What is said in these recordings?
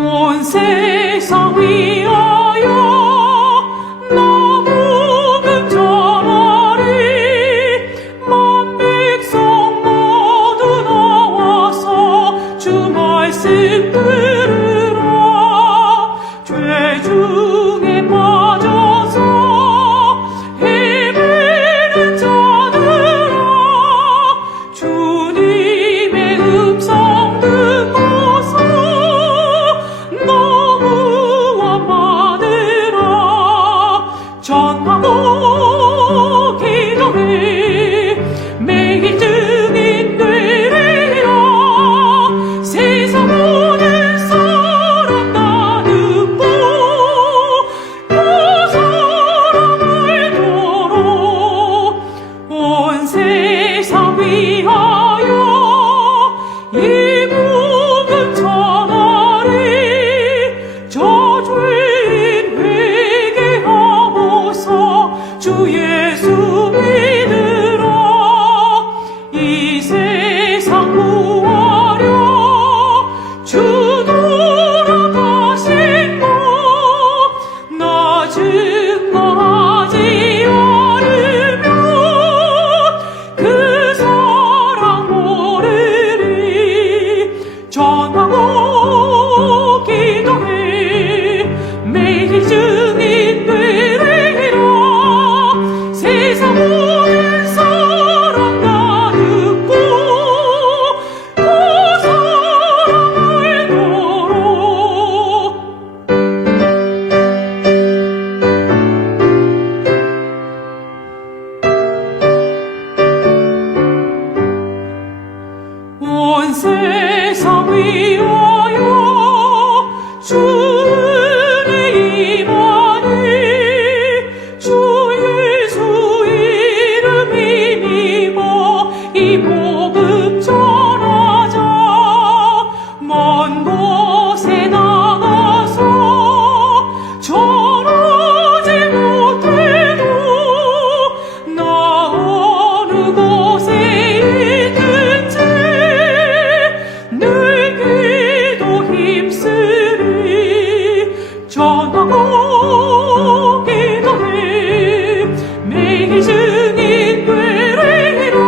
온 세상 위하여 나 복음 전하리. 만 백성 모두 나와서 주 말씀 들으라. 죄 중에 빠져서 헤매는 자들아, 주님의 음성 듣고서 너무와 받으라. 전하고 기도해 매일 증인 되리라. 세상 모든 사람 다 듣고 그 사랑을 도록 온 세상 위하여 이 복음 전하리. 저 죄인 회개하고서 주 예수 믿으라. 이 세상 구하려 주 돌아가신 것 나 증거하지 않으면 그 사랑 모르리. 전하고 기도해 매일 증인 되리라. 세상 모든 사람 다 듣고 그 사랑을 도록. 온 세상 위하여 주 은혜 임하니. 주 예수 이름 힘입어 이 복음 전하자. 먼 곳에 나가서 전하지 못해도 나 어느 곳에 있든지 늘 기도 힘쓰리. 전하고 기도해 매일 증인 되리라.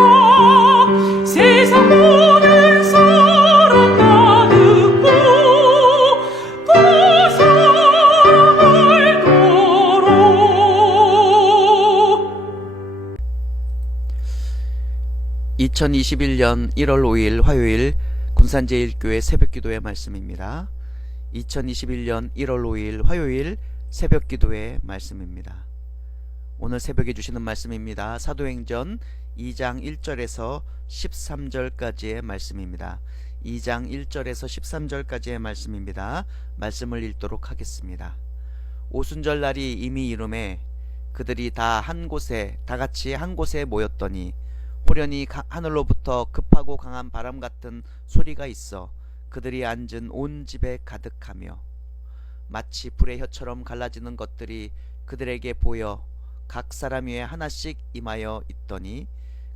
세상 모든 사람 다 듣고 그 사랑을 도록. 2021년 1월 5일 화요일 군산제일교회 새벽기도의 말씀입니다. 2021년 1월 5일 화요일 새벽기도의 말씀입니다. 오늘 새벽에 주시는 말씀입니다. 사도행전 2장 1절에서 13절까지의 말씀입니다. 2장 1절에서 13절까지의 말씀입니다. 말씀을 읽도록 하겠습니다. 오순절 날이 이미 이름에 그들이 다 같이 한 곳에 모였더니 호련히 하늘로부터 급하고 강한 바람 같은 소리가 있어 그들이 앉은 온 집에 가득하며 마치 불의 혀처럼 갈라지는 것들이 그들에게 보여 각 사람 위에 하나씩 임하여 있더니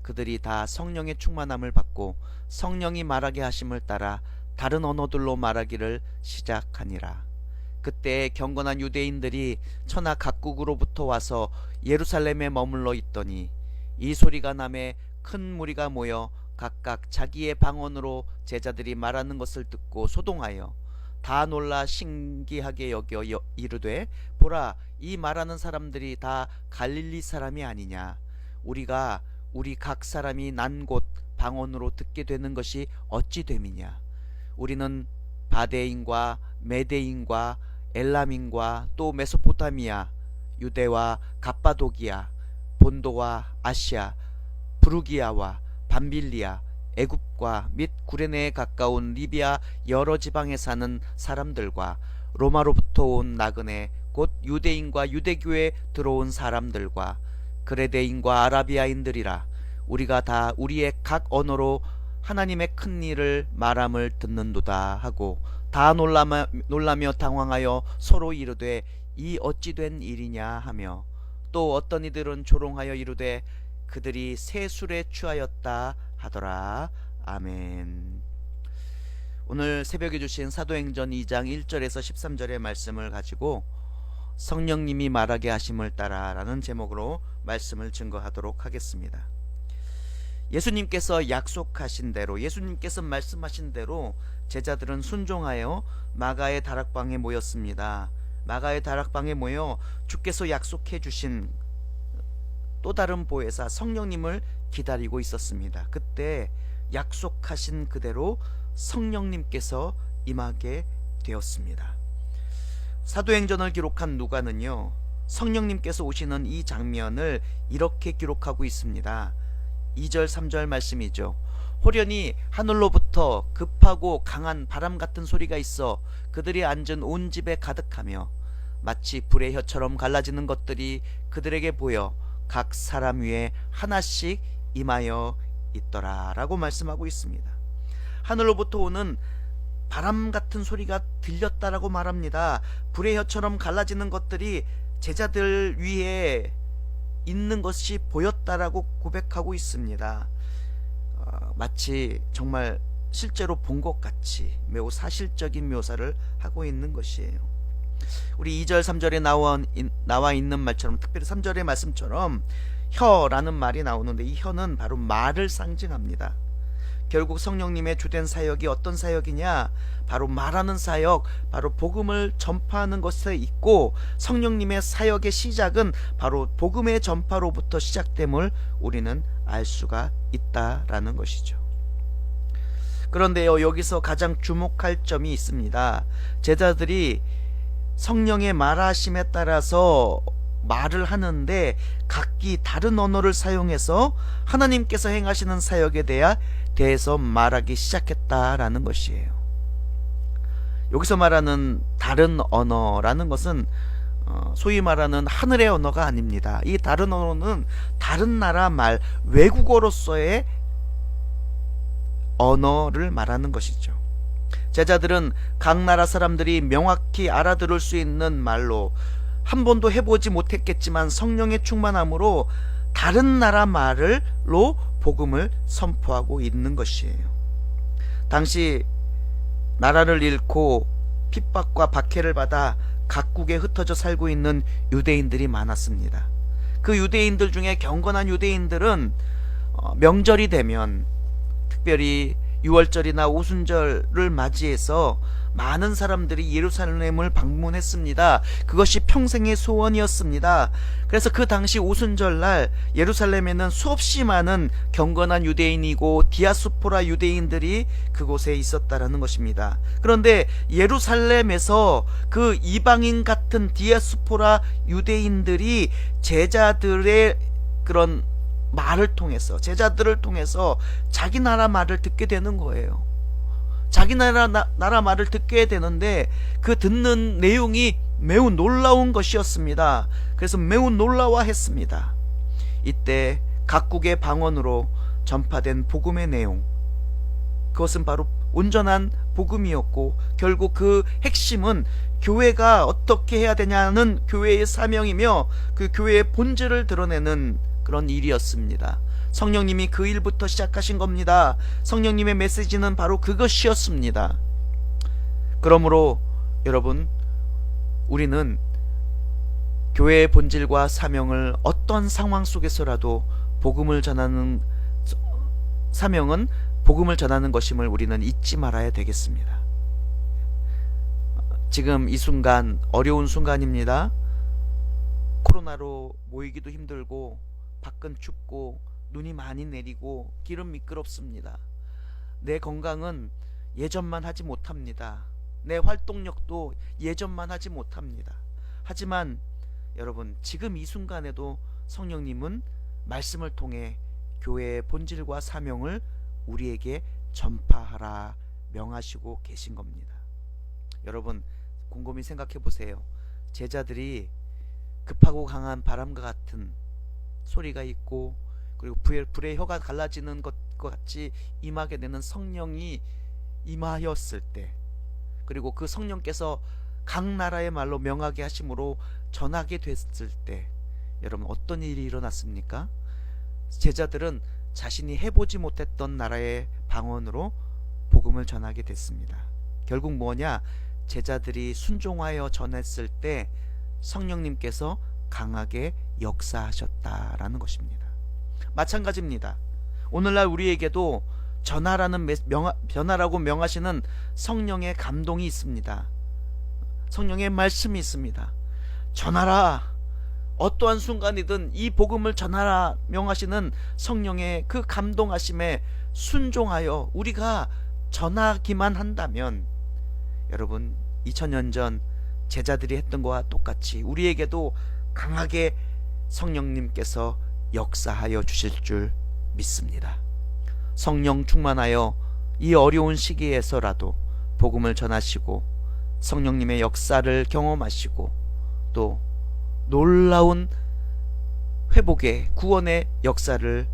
그들이 다 성령의 충만함을 받고 성령이 말하게 하심을 따라 다른 언어들로 말하기를 시작하니라. 그때 경건한 유대인들이 천하 각국으로부터 와서 예루살렘에 머물러 있더니 이 소리가 나매 큰 무리가 모여 각각 자기의 방언으로 제자들이 말하는 것을 듣고 소동하여 다 놀라 신기하게 여겨 이르되, 보라, 이 말하는 사람들이 다 갈릴리 사람이 아니냐. 우리가 우리 각 사람이 난 곳 방언으로 듣게 되는 것이 어찌 됨이냐. 우리는 바데인과 메데인과 엘람인과 또 메소포타미아, 유대와 갑바도기아, 본도와 아시아, 부르기아와 밤빌리아, 애굽과 및 구레네에 가까운 리비아 여러 지방에 사는 사람들과 로마로부터 온 나그네 곧 유대인과 유대교에 들어온 사람들과 그레데인과 아라비아인들이라. 우리가 다 우리의 각 언어로 하나님의 큰 일을 말함을 듣는도다 하고 다 놀라며 당황하여 서로 이르되 이 어찌 된 일이냐 하며, 또 어떤 이들은 조롱하여 이르되 그들이 새 술에 취하였다 하더라. 아멘. 오늘 새벽에 주신 사도행전 2장 1절에서 13절의 말씀을 가지고 성령님이 말하게 하심을 따라 라는 제목으로 말씀을 증거하도록 하겠습니다. 예수님께서 약속하신 대로, 예수님께서 말씀하신 대로 제자들은 순종하여 마가의 다락방에 모였습니다. 마가의 다락방에 모여 주께서 약속해 주신 또 다른 보혜사 성령님을 기다리고 있었습니다. 그때 약속하신 그대로 성령님께서 임하게 되었습니다. 사도행전을 기록한 누가는요, 성령님께서 오시는 이 장면을 이렇게 기록하고 있습니다. 2절 3절 말씀이죠. 호련히 하늘로부터 급하고 강한 바람 같은 소리가 있어 그들이 앉은 온 집에 가득하며 마치 불의 혀처럼 갈라지는 것들이 그들에게 보여 각 사람 위에 하나씩 임하여 있더라 라고 말씀하고 있습니다. 하늘로부터 오는 바람 같은 소리가 들렸다라고 말합니다. 불의 혀처럼 갈라지는 것들이 제자들 위에 있는 것이 보였다라고 고백하고 있습니다. 마치 정말 실제로 본 것 같이 매우 사실적인 묘사를 하고 있는 것이에요. 우리 2절 3절에 나와 있는 말처럼, 특별히 3절의 말씀처럼 혀라는 말이 나오는데 이 혀는 바로 말을 상징합니다. 결국 성령님의 주된 사역이 어떤 사역이냐? 바로 말하는 사역, 바로 복음을 전파하는 것에 있고, 성령님의 사역의 시작은 바로 복음의 전파로부터 시작됨을 우리는 알 수가 있다라는 것이죠. 그런데요, 여기서 가장 주목할 점이 있습니다. 제자들이 성령의 말하심에 따라서 말을 하는데 각기 다른 언어를 사용해서 하나님께서 행하시는 사역에 대해서 말하기 시작했다라는 것이에요. 여기서 말하는 다른 언어라는 것은 소위 말하는 하늘의 언어가 아닙니다. 이 다른 언어는 다른 나라 말, 외국어로서의 언어를 말하는 것이죠. 제자들은 각 나라 사람들이 명확히 알아들을 수 있는 말로, 한 번도 해보지 못했겠지만 성령의 충만함으로 다른 나라 말로 복음을 선포하고 있는 것이에요. 당시 나라를 잃고 핍박과 박해를 받아 각국에 흩어져 살고 있는 유대인들이 많았습니다. 그 유대인들 중에 경건한 유대인들은 명절이 되면, 특별히 유월절이나 오순절을 맞이해서 많은 사람들이 예루살렘을 방문했습니다. 그것이 평생의 소원이었습니다. 그래서 그 당시 오순절날 예루살렘에는 수없이 많은 경건한 유대인이고 디아스포라 유대인들이 그곳에 있었다라는 것입니다. 그런데 예루살렘에서 그 이방인 같은 디아스포라 유대인들이 제자들의 그런 말을 통해서, 제자들을 통해서 자기 나라 말을 듣게 되는 거예요. 자기 나라 말을 듣게 되는데 그 듣는 내용이 매우 놀라운 것이었습니다. 그래서 매우 놀라워했습니다. 이때 각국의 방언으로 전파된 복음의 내용, 그것은 바로 온전한 복음이었고, 결국 그 핵심은 교회가 어떻게 해야 되냐는 교회의 사명이며 그 교회의 본질을 드러내는 그런 일이었습니다. 성령님이 그 일부터 시작하신 겁니다. 성령님의 메시지는 바로 그것이었습니다. 그러므로 여러분, 우리는 교회의 본질과 사명을 어떤 상황 속에서라도 복음을 전하는 사명은 복음을 전하는 것임을 우리는 잊지 말아야 되겠습니다. 지금 이 순간 어려운 순간입니다. 코로나로 모이기도 힘들고 밖은 춥고 눈이 많이 내리고 길은 미끄럽습니다. 내 건강은 예전만 하지 못합니다. 내 활동력도 예전만 하지 못합니다. 하지만 여러분, 지금 이 순간에도 성령님은 말씀을 통해 교회의 본질과 사명을 우리에게 전파하라 명하시고 계신 겁니다. 여러분, 곰곰이 생각해 보세요. 제자들이 급하고 강한 바람과 같은 소리가 있고, 그리고 불의 혀가 갈라지는 것과 같이 임하게 되는 성령이 임하였을 때, 그리고 그 성령께서 각 나라의 말로 명하게 하심으로 전하게 됐을 때, 여러분 어떤 일이 일어났습니까? 제자들은 자신이 해보지 못했던 나라의 방언으로 복음을 복음을 전하게 됐습니다. 결국 뭐냐? 제자들이 순종하여 전했을 때 성령님께서 강하게 역사하셨다라는 것입니다. 마찬가지입니다. 오늘날 우리에게도 전하라고 명하시는 성령의 감동이 있습니다. 성령의 말씀이 있습니다. 전하라. 어떠한 순간이든 이 복음을 전하라 명하시는 성령의 그 감동하심에 순종하여 우리가 전하기만 한다면, 여러분 2000년 전 제자들이 했던 것과 똑같이 우리에게도 강하게 성령님께서 역사하여 주실 줄 믿습니다. 성령 충만하여 이 어려운 시기에서라도 복음을 전하시고 성령님의 역사를 경험하시고 또 놀라운 회복의 구원의 역사를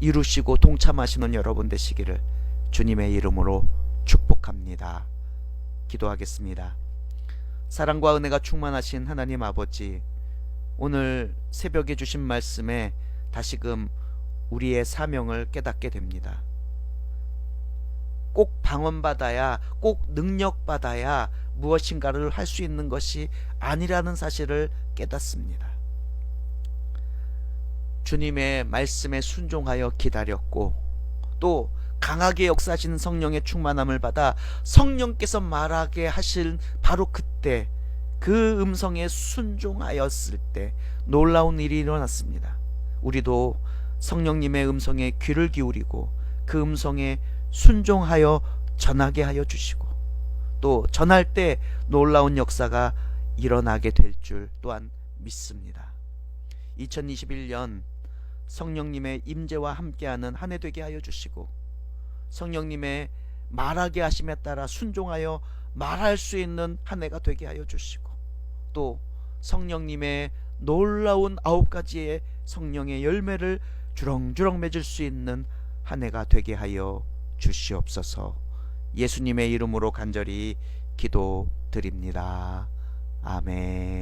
이루시고 동참하시는 여러분 되시기를 주님의 이름으로 축복합니다. 기도하겠습니다. 사랑과 은혜가 충만하신 하나님 아버지, 오늘 새벽에 주신 말씀에 다시금 우리의 사명을 깨닫게 됩니다. 꼭 방언받아야, 꼭 능력받아야 무엇인가를 할 수 있는 것이 아니라는 사실을 깨닫습니다. 주님의 말씀에 순종하여 기다렸고 또 강하게 역사하시는 성령의 충만함을 받아 성령께서 말하게 하실 바로 그때, 그 음성에 순종하였을 때 놀라운 일이 일어났습니다. 우리도 성령님의 음성에 귀를 기울이고 그 음성에 순종하여 전하게 하여 주시고 또 전할 때 놀라운 역사가 일어나게 될 줄 또한 믿습니다. 2021년 성령님의 임재와 함께하는 한 해 되게 하여 주시고 성령님의 말하게 하심에 따라 순종하여 말할 수 있는 한 해가 되게 하여 주시고 또 성령님의 놀라운 9가지의 성령의 열매를 주렁주렁 맺을 수 있는 한 해가 되게 하여 주시옵소서. 예수님의 이름으로 간절히 기도드립니다. 아멘.